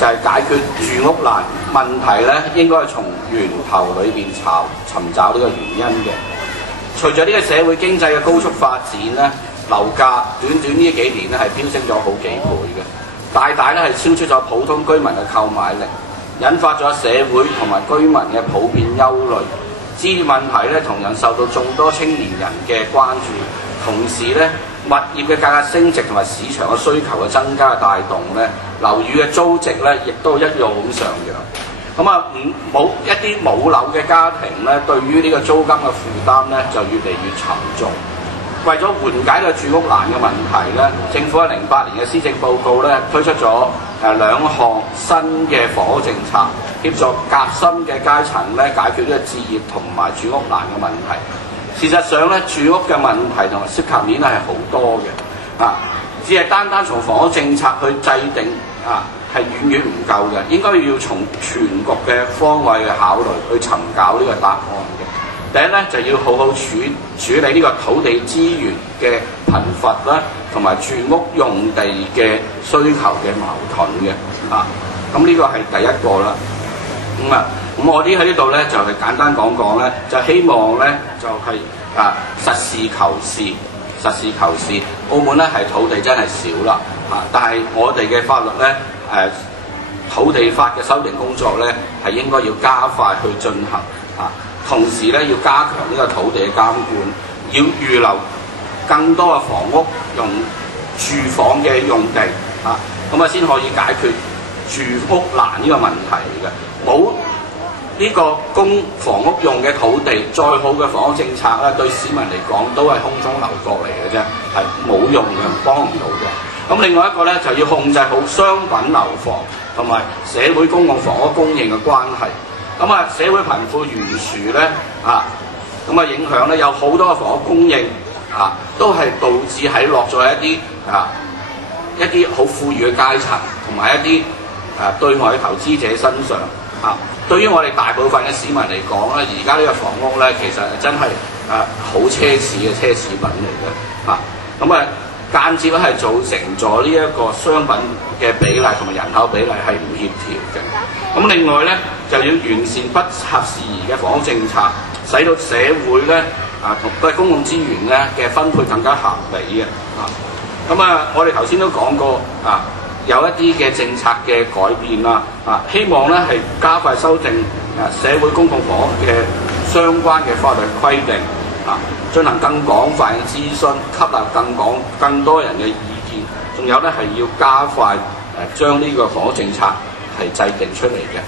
就係解決住屋難問題咧，應該係從源頭裏邊尋找呢個原因嘅。隨著呢個社會經濟嘅高速發展咧，樓價短呢幾年咧係飆升咗好幾倍嘅，大大咧係超出咗普通居民嘅購買力，引發咗社會同埋居民嘅普遍憂慮。置業問題咧同樣受到眾多青年人嘅關注，同時咧物業嘅價格升值同埋市場嘅需求嘅增加嘅帶動咧，樓宇嘅租值咧亦都一路咁上揚。咁啊，一啲冇樓嘅家庭咧，對於呢個租金嘅負擔咧就越嚟越沉重。為咗緩解個住屋難嘅問題咧，政府喺08年嘅施政報告咧推出咗2項新嘅房屋政策，協助夾心嘅階層咧解決呢個置業同埋住屋難嘅問題。事實上咧，住屋嘅問題同埋涉及面係好多嘅，只係單從房屋政策去制定係遠遠唔夠嘅，應該要從全局嘅方位去考慮，去尋找呢個答案嘅。第一咧就要好好處理呢個土地資源嘅貧乏啦，同埋住屋用地嘅需求嘅矛盾嘅，咁呢個係第一個啦。咁我喺呢度咧就係簡單講咧，就希望咧就係實事求是，澳門咧係土地真係少啦，但係我哋嘅法律咧土地法嘅修訂工作咧係應該要加快去進行，同時咧要加強呢個土地嘅監管，要預留更多嘅房屋用住房嘅用地，咁先可以解決住屋難呢個問題嘅。冇呢個供房屋用嘅土地，再好嘅房屋政策咧，對市民嚟講都係空中樓閣嚟嘅啫，係冇用嘅，幫唔到嘅。咁另外一個咧就要控制好商品樓房同埋社會公共房屋供應嘅關係。社會貧富懸殊咧，影響咧有好多嘅房屋供應，都係導致喺落咗一啲好富裕嘅階層同埋一啲對外嘅投資者身上。對於我哋大部分嘅市民嚟講咧，而家呢個房屋咧其實真係好奢侈嘅奢侈品嚟嘅，間接係造成咗呢一個商品嘅比例同埋人口比例係唔協調嘅。另外咧就要完善不合時宜嘅房屋政策，使到社會咧同公共資源咧嘅分配更加合理嘅。我哋頭先都講過有一啲嘅政策嘅改變啦，希望咧係加快修訂社會公共房屋嘅相關嘅法律規定，進行更廣泛嘅諮詢，吸納更多人嘅意見，仲有咧係要加快將呢個房屋政策係制定出嚟嘅。